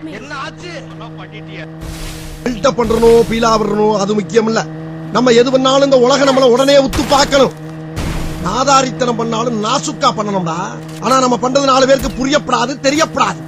help me. என்ன ஆச்சு? பண்ணிட்டியா? பில்டப் பண்றணும், பீலா வரணும், அது முக்கியம் இல்ல. நம்ம எது பண்ணாலும் இந்த உலக நம்மள உடனே உத்து பார்க்கணும். நாதாரித்தனம் பண்ணாலும் நாசுக்கா பண்ணணும்டா. ஆனா நம்ம பண்றது 4 பேருக்கு புரியப்படாது, தெரியப்படாது.